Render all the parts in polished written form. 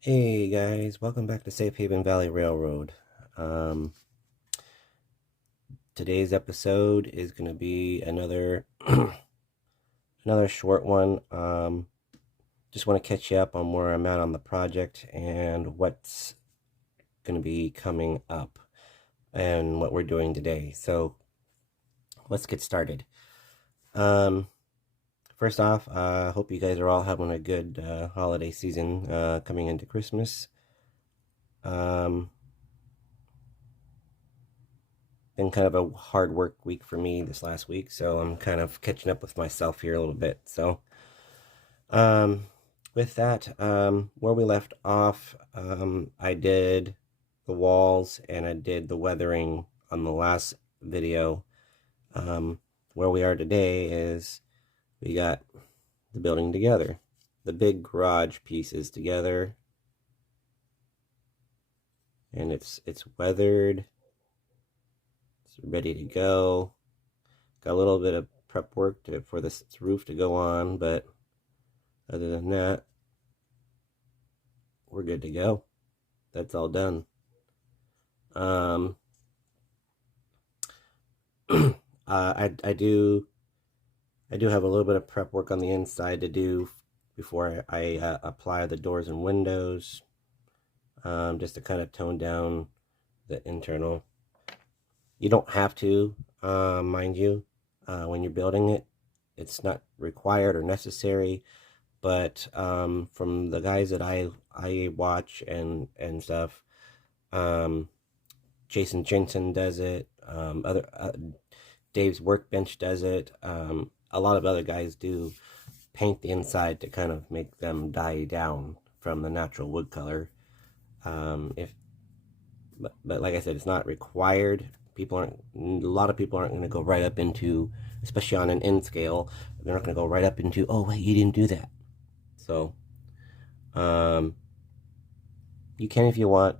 Hey guys, welcome back to Safe Haven Valley Railroad. Um, Today's episode is going to be another another short one. Just want to catch you up on where I'm at on the project and what's going to be coming up and what we're doing today. So let's get started. Um, First off, I hope you guys are all having a good holiday season coming into Christmas. Um, Been kind of a hard work week for me this last week, so I'm kind of catching up with myself here a little bit. So, um, with that, where we left off, I did the walls and I did the weathering on the last video. Where we are today is we got the building together, the big garage pieces together, and it's weathered, it's ready to go. Got a little bit of prep work for this roof to go on, but other than that, we're good to go. That's all done. Um, I do have a little bit of prep work on the inside to do before I apply the doors and windows, just to kind of tone down the internal. You don't have to, mind you, when you're building it. It's not required or necessary, but from the guys that I watch and stuff, um, Jason Jensen does it. Other Dave's Workbench does it. A lot of other guys do paint the inside to kind of make them die down from the natural wood color. If but like I said, it's not required. A lot of people aren't going to go right up into, especially on an end scale, they're not going to go right up into, oh wait, you didn't do that. So, um, you can if you want,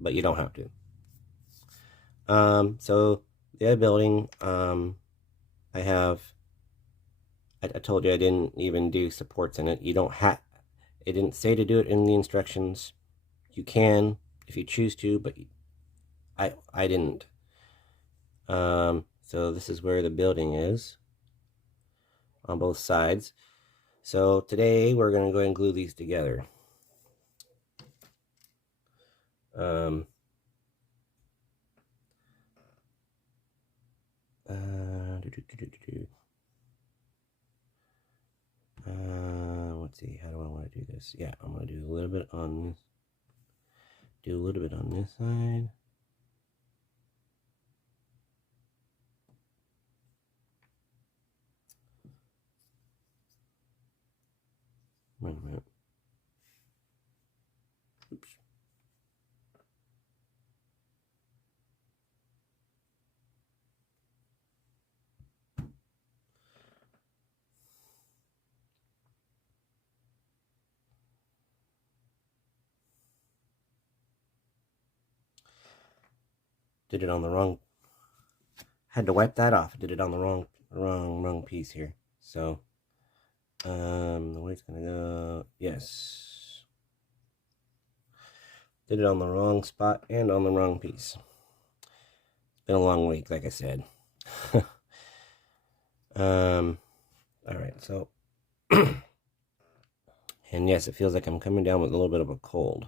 but you don't have to. So the other building, I have. I told you I didn't even do supports in it. You don't have. It didn't say to do it in the instructions. You can if you choose to, but I didn't. So this is where the building is on both sides. So today we're going to go ahead and glue these together. Um, let's see. How do I want to do this? Yeah, I'm going to do a little bit on this. Do a little bit on this side. Wait a minute. Oops. Did it on the wrong. Had to wipe that off. Did it on the wrong piece here. So, the way it's gonna go. Yes. Did it on the wrong spot and on the wrong piece. It's been a long week, like I said. All right, so. And yes, it feels like I'm coming down with a little bit of a cold.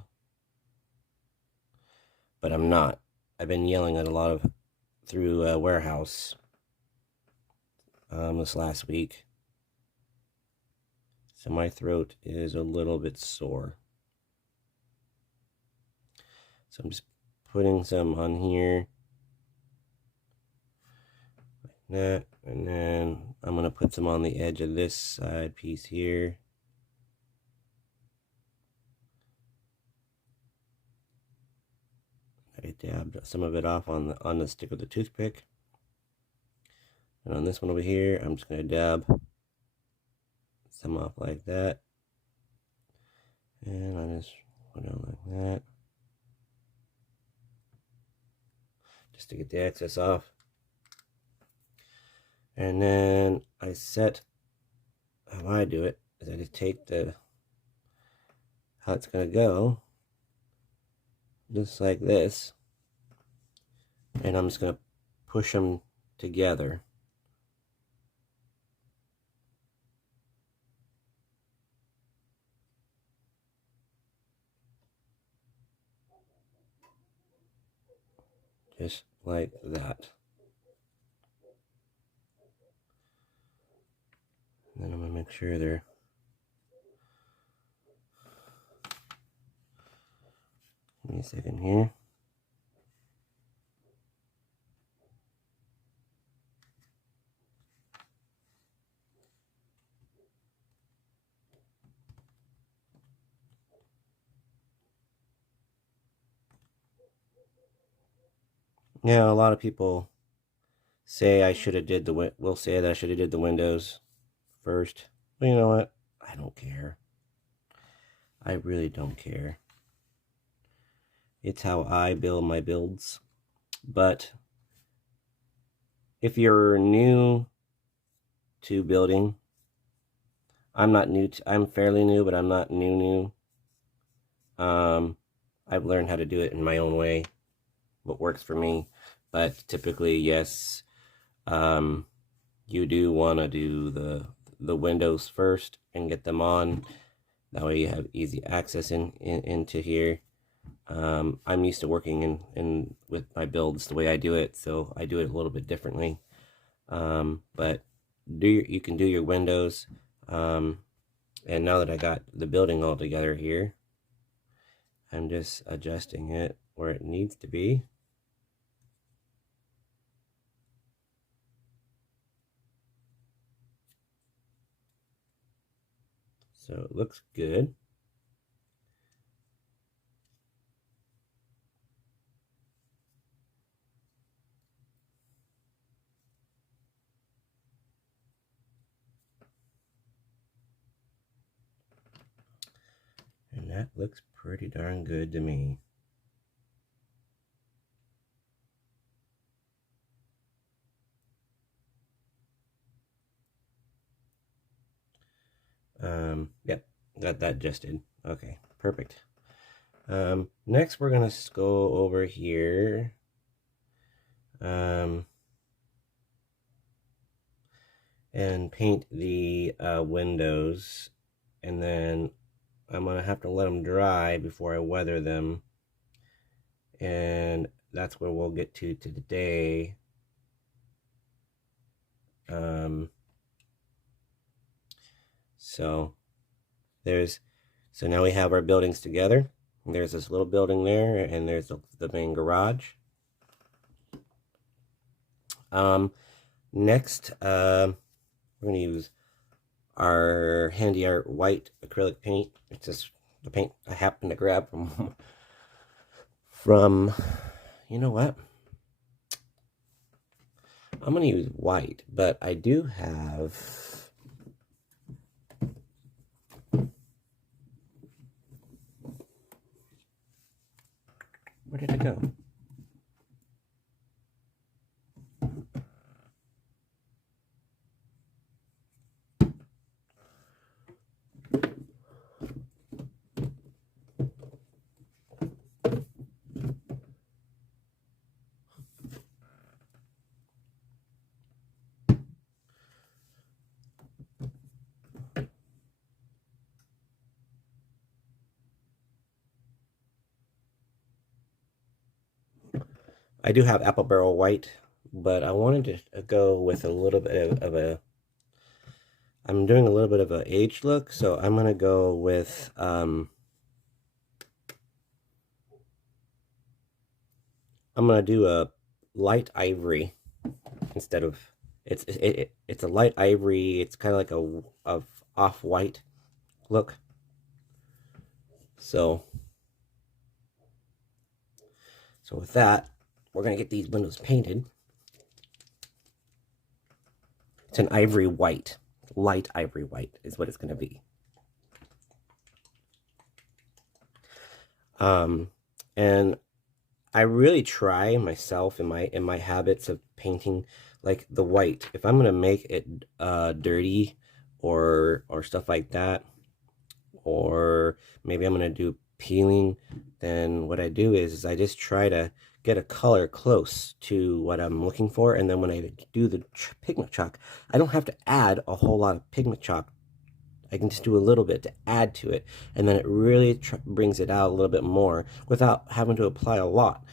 But I'm not. I've been yelling at a lot of through a warehouse this last week. So my throat is a little bit sore. So I'm just putting some on here. Like that. And then I'm going to put some on the edge of this side piece here. I dabbed some of it off on the stick of the toothpick. And on this one over here, I'm just going to dab some off like that. And I just put it like that. Just to get the excess off. And then I set, how I do it is I just take the how it's going to go. Just like this. And I'm just going to push them together. Just like that. And then I'm going to make sure they're give me a second here. Yeah, a lot of people say I should have did the will say that I should have did the windows first. But you know what? I don't care. I really don't care. It's how I build my builds. But if you're new to building, I'm not new to, I'm fairly new, but I'm not new. I've learned how to do it in my own way, what works for me. But typically, yes, you do want to do the windows first and get them on. That way you have easy access into here. I'm used to working in with my builds the way I do it, so I do it a little bit differently. But you can do your windows. And now that I got the building all together here, I'm just adjusting it where it needs to be. So it looks good. And that looks pretty darn good to me. Yep, got that adjusted. Okay, perfect. Next we're gonna go over here. And paint the windows, and then I'm gonna have to let them dry before I weather them, and that's where we'll get to today. So now we have our buildings together. There's this little building there, and there's the main garage. Next, we're gonna use our Handy Art white acrylic paint. It's just the paint I happened to grab from you know what? I'm gonna use white, but I do have where did it go? I do have apple barrel white, but I wanted to go with a little bit of a I'm doing a little bit of an aged look, so I'm gonna go with I'm gonna do a light ivory instead of it's a light ivory. It's kind of like a off-white look. So with that, we're gonna get these windows painted. It's an ivory white, light ivory white is what it's gonna be. And I really try myself in my habits of painting, like the white. If I'm gonna make it dirty or stuff like that, or or maybe I'm going to do peeling, then what I do is I just try to get a color close to what I'm looking for, and then when I do the pigment chalk, I don't have to add a whole lot of pigment chalk. I can just do a little bit to add to it, and then it really brings it out a little bit more without having to apply a lot.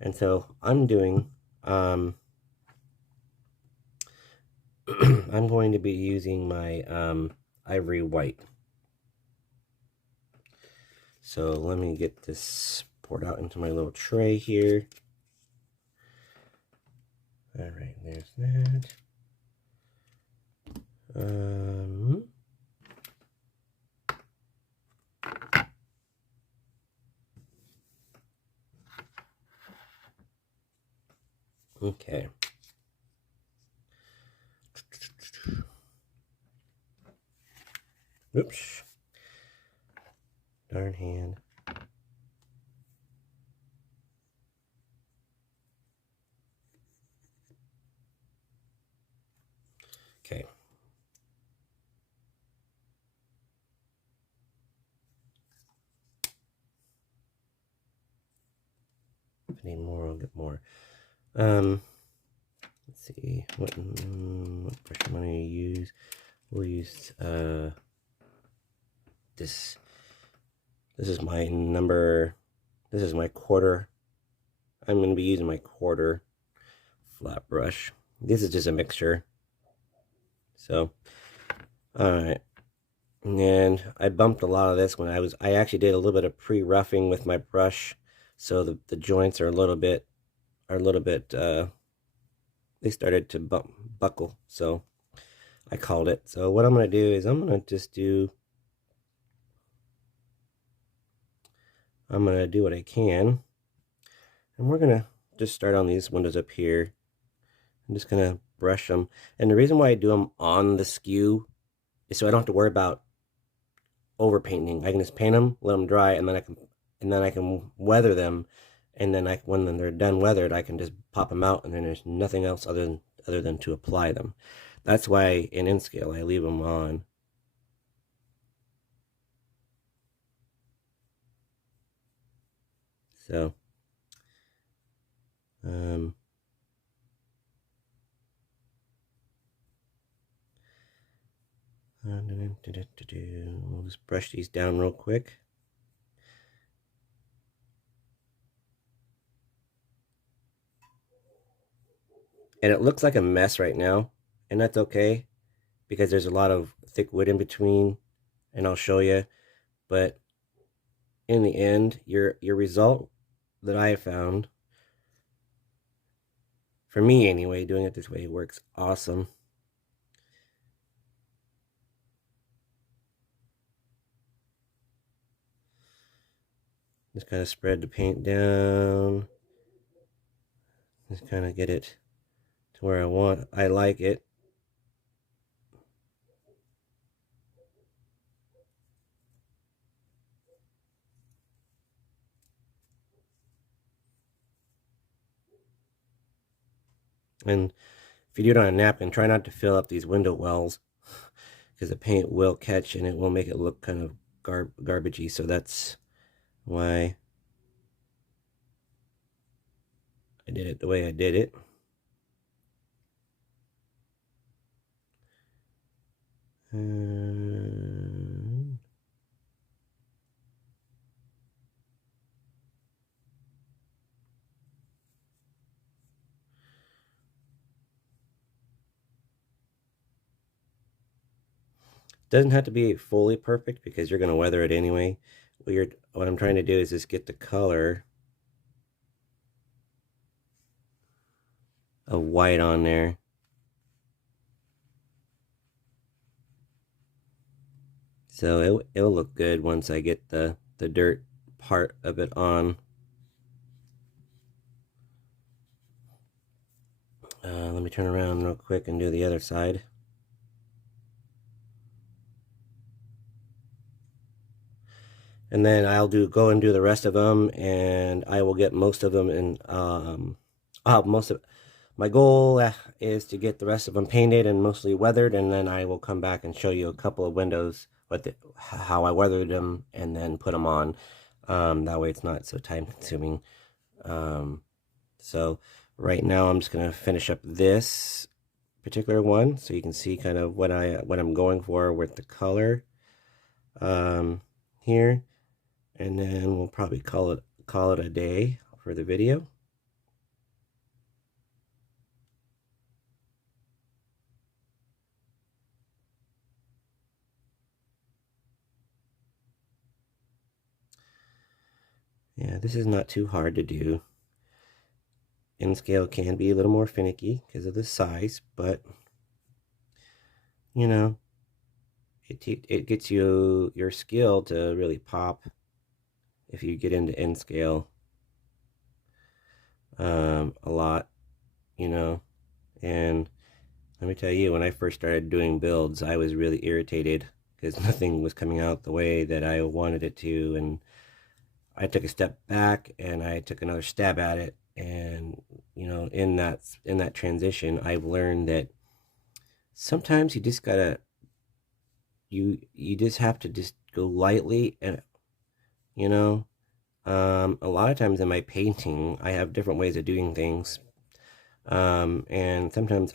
And so I'm doing I'm going to be using my ivory white. So let me get this poured out into my little tray here. All right, there's that. Okay. Oops. Darn hand. Okay. If I need more, I'll get more. Let's see. What brush am I going to use? We'll use this. This is my number. This is my quarter. I'm going to be using my quarter flat brush. This is just a mixture. So, alright. And I bumped a lot of this when I actually did a little bit of pre-roughing with my brush. So the joints are a little bit, they started to buckle. So I called it. So what I'm going to do is I'm going to do what I can. And we're going to just start on these windows up here. I'm just going to brush them. And the reason why I do them on the skew is so I don't have to worry about over painting. I can just paint them, let them dry, and then I can weather them. And then when they're done weathered, I can just pop them out, and then there's nothing else other than to apply them. That's why in N-Scale I leave them on. So, we'll just brush these down real quick. And it looks like a mess right now, and that's okay because there's a lot of thick wood in between, and I'll show you. But in the end, your result that I have found, for me anyway, doing it this way works awesome. Just kind of spread the paint down. Just kind of get it to where I like it. And if you do it on a napkin, try not to fill up these window wells because the paint will catch and it will make it look kind of garbagey. So that's why I did it the way I did it. Doesn't have to be fully perfect because you're going to weather it anyway. What I'm trying to do is just get the color of white on there. So it'll look good once I get the dirt part of it on. Let me turn around real quick and do the other side. And then I'll go and do the rest of them, and I will get most of them in. My goal is to get the rest of them painted and mostly weathered, and then I will come back and show you a couple of windows how I weathered them, and then put them on. That way it's not so time consuming. So right now I'm just gonna finish up this particular one so you can see kind of what I'm going for with the color here, and then we'll probably call it a day for the video. Yeah, this is not too hard to do. N-scale can be a little more finicky because of the size, but you know, it gets you your skill to really pop if you get into N-scale a lot, you know. And let me tell you, when I first started doing builds, I was really irritated because nothing was coming out the way that I wanted it to, and I took a step back and I took another stab at it. And you know, in that transition, I've learned that sometimes you just gotta you just have to just go lightly, and you know, a lot of times in my painting, I have different ways of doing things, and sometimes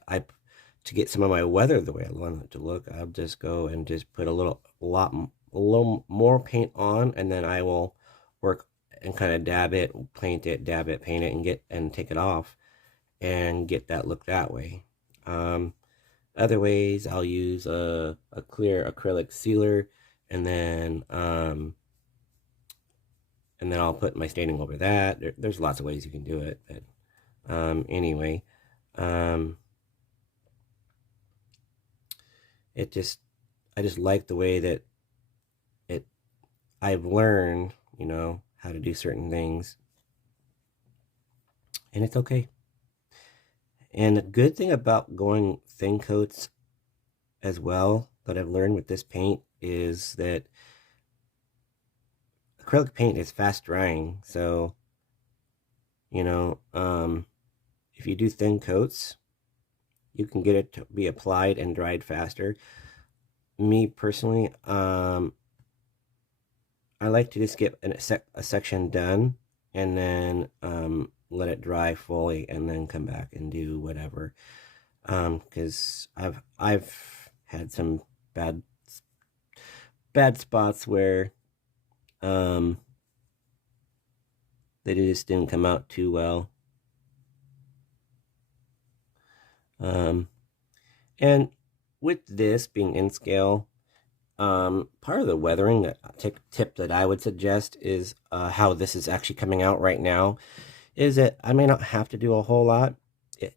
to get some of my weather the way I want it to look, I'll just go and just put a little more paint on, and then I will work and kind of dab it, paint it, dab it, paint it, and take it off and get that look that way. Other ways, I'll use a clear acrylic sealer, and then I'll put my staining over that. There's lots of ways you can do it, but anyway, I just like the way that I've learned, you know, how to do certain things, and it's okay. And the good thing about going thin coats as well that I've learned with this paint is that acrylic paint is fast drying. So, you know, if you do thin coats, you can get it to be applied and dried faster. Me personally, I like to just get a section done and then let it dry fully and then come back and do whatever. Because I've had some bad spots where they just didn't come out too well. And with this being N-scale, part of the weathering tip that I would suggest is how this is actually coming out right now is that I may not have to do a whole lot.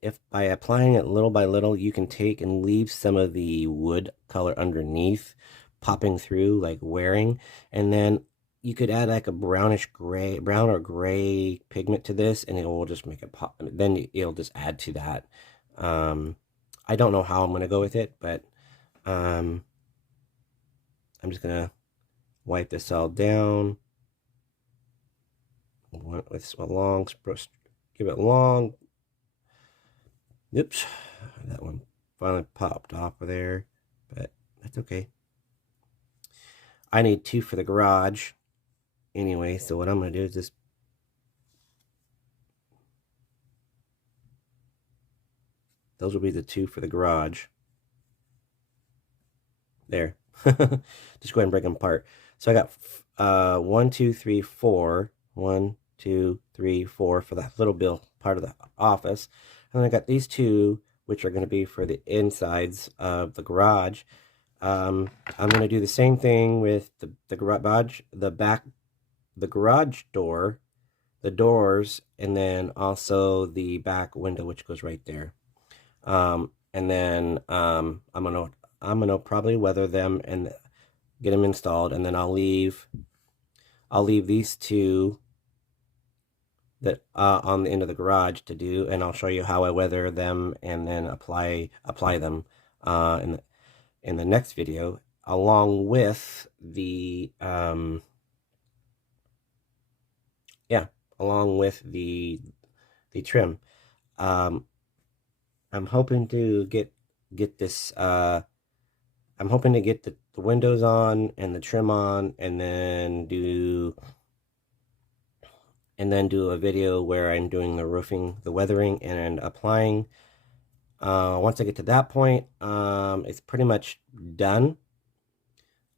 If by applying it little by little, you can take and leave some of the wood color underneath popping through, like wearing, and then you could add like a brown or gray pigment to this, and it will just make it pop. Then it'll just add to that. I don't know how I'm going to go with it, but I'm just going to wipe this all down with a long, give it long. Oops, that one finally popped off of there, but that's okay. I need 2 for the garage anyway, so what I'm going to do is just those will be the 2 for the garage. There. Just go ahead and break them apart. So I got 1, 2, 3, 4. 1, 2, 3, 4 for the little bill part of the office. And then I got these 2, which are going to be for the insides of the garage. I'm going to do the same thing with the garage, the garage door, the doors, and then also the back window, which goes right there. And then I'm gonna probably weather them and get them installed, and then I'll leave these 2 that on the end of the garage to do, and I'll show you how I weather them and then apply them in the next video, along with the trim. I'm hoping to get this I'm hoping to get the the windows on and the trim on, and then do a video where I'm doing the roofing, the weathering, and applying. Once I get to that point, it's pretty much done.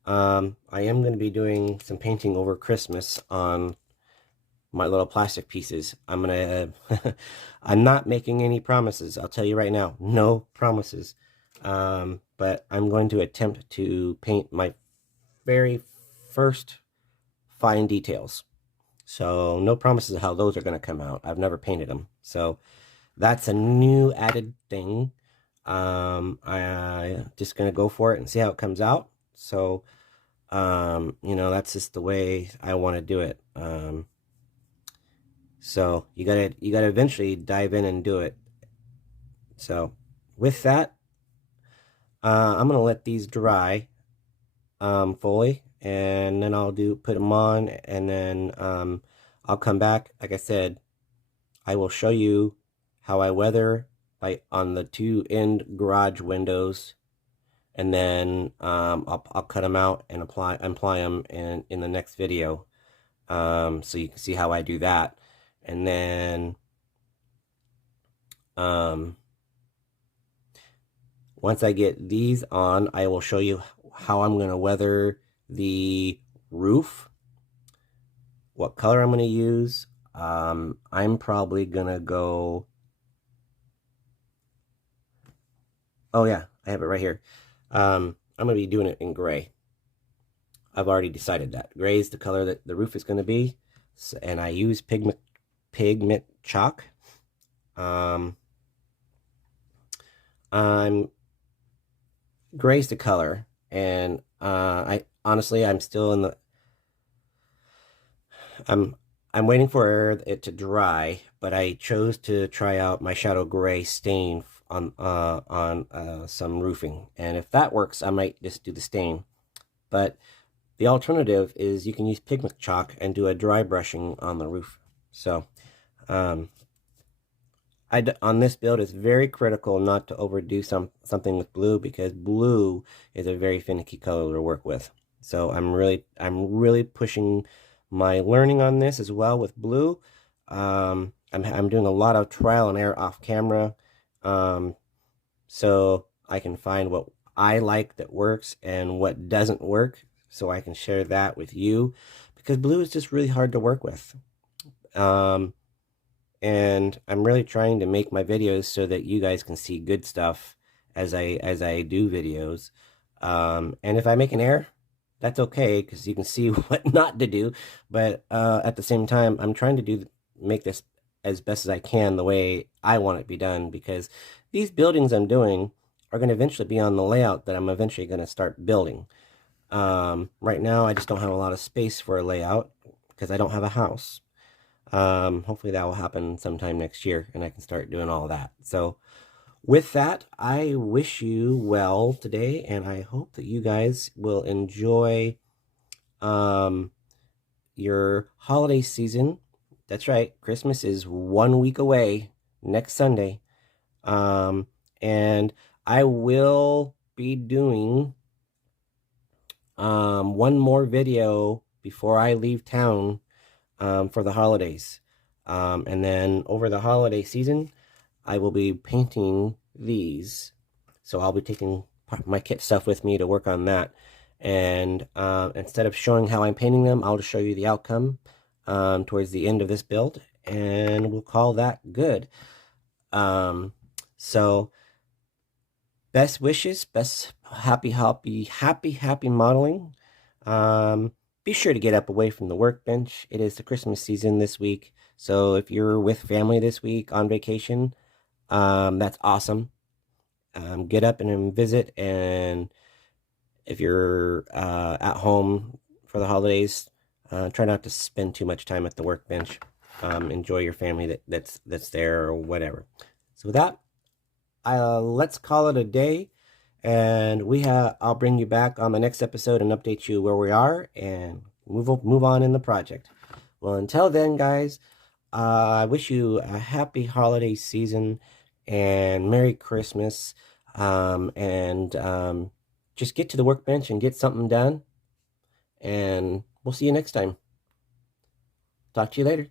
I am going to be doing some painting over Christmas on my little plastic pieces. I'm not making any promises. I'll tell you right now, no promises. But I'm going to attempt to paint my very first fine details. So no promises of how those are going to come out. I've never painted them. So that's a new added thing. I just going to go for it and see how it comes out. So, you know, that's just the way I want to do it. So you gotta eventually dive in and do it. So with that, I'm gonna let these dry fully, and then I'll put them on, and then I'll come back. Like I said, I will show you how I weather on the two end garage windows, and then I'll cut them out and apply them in the next video, so you can see how I do that. And then once I get these on, I will show you how I'm going to weather the roof, what color I'm going to use. I'm probably going to go, oh yeah, I have it right here. I'm going to be doing it in gray. I've already decided that. Gray is the color that the roof is going to be, and I use pigment chalk. Gray's the color, and I honestly, I'm still in the I'm waiting for it to dry, but I chose to try out my shadow gray stain on some roofing, and if that works, I might just do the stain. But the alternative is you can use pigment chalk and do a dry brushing on the roof. So on this build, it's very critical not to overdo something with blue, because blue is a very finicky color to work with. So I'm really pushing my learning on this as well with blue. I'm doing a lot of trial and error off camera, so I can find what I like that works and what doesn't work, so I can share that with you, because blue is just really hard to work with. And I'm really trying to make my videos so that you guys can see good stuff as I do videos. And if I make an error, that's okay, because you can see what not to do. But at the same time, I'm trying to make this as best as I can the way I want it to be done, because these buildings I'm doing are going to eventually be on the layout that I'm eventually going to start building. Right now, I just don't have a lot of space for a layout because I don't have a house. Hopefully that will happen sometime next year, and I can start doing all that. So with that, I wish you well today, and I hope that you guys will enjoy your holiday season. That's right, Christmas is 1 week away, next Sunday. And I will be doing one more video before I leave town for the holidays. And then over the holiday season, I will be painting these. So I'll be taking my kit stuff with me to work on that. And instead of showing how I'm painting them, I'll just show you the outcome towards the end of this build, and we'll call that good. So best wishes, happy modeling. Be sure to get up away from the workbench. It is the Christmas season this week, so if you're with family this week on vacation, that's awesome. Get up and visit, and if you're at home for the holidays, try not to spend too much time at the workbench. Enjoy your family that's there or whatever. So with that, let's call it a day, and I'll bring you back on the next episode and update you where we are and move on in the project. Well, until then, guys, I wish you a happy holiday season and Merry Christmas, and just get to the workbench and get something done. And we'll see you next time. Talk to you later.